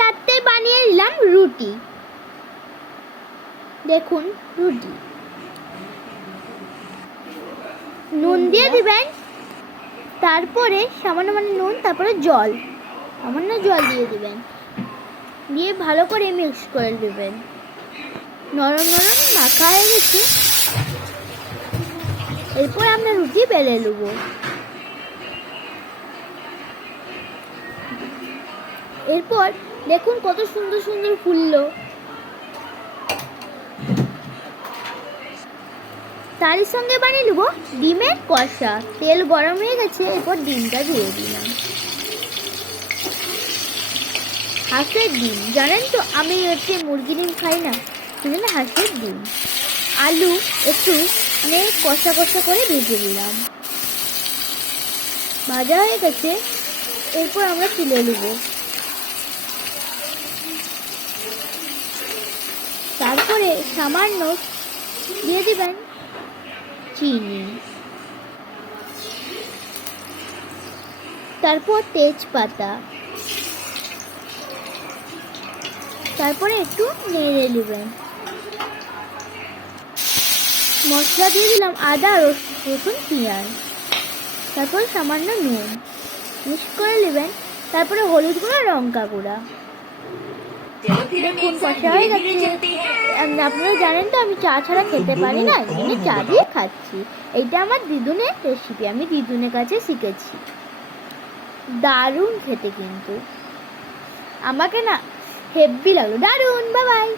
রাতে বানিয়ে নিলাম রুটি। দেখুন রুটি, নুন দিয়ে দিবেন, তারপরে সামান্য নুন, তারপরে জল, সামান্য জল দিয়ে দিবেন, দিয়ে ভালো করে মিক্স করে দিবেন। নরম নরম মাখা হয়ে গেছে, এরপর আমরা রুটি বেলে নেব। এরপর দেখুন কত সুন্দর সুন্দর ফুললো। তার সঙ্গে বানিয়ে নেব ডিমের কষা। তেল গরম হয়ে গেছে, এরপর ডিমটা দিয়ে দিলাম। হাঁসের ডিম, জানেন তো আমি মুরগি ডিম খাই না, সেজন্য হাঁসের ডিম। আলু একটু কষা কষা করে ভেজে দিলাম। ভাজা হয়ে গেছে, এরপর আমরা তুলে নেব। তারপরে সামান্য দিয়ে দিবেন চিনি, তারপর তেজপাতা, তারপরে একটু নেড়ে নেবেন। মশলা দিয়ে দিলাম আদা রসুন পেঁয়াজ, তারপর সামান্য নুন মিক্স করে নেবেন। তারপরে হলুদ গুঁড়া, লঙ্কা গুঁড়া। দেখুন কষা হয়ে গেছে। আপনারা জানেন তো আমি চা ছাড়া খেতে পারি না, আমি চা দিয়ে খাচ্ছি। এইটা আমার দিদুনের রেসিপি, আমি দিদুনের কাছে শিখেছি। দারুণ খেতে, কিন্তু আমাকে না হেব্বি লাগলো, দারুণ। Bye bye.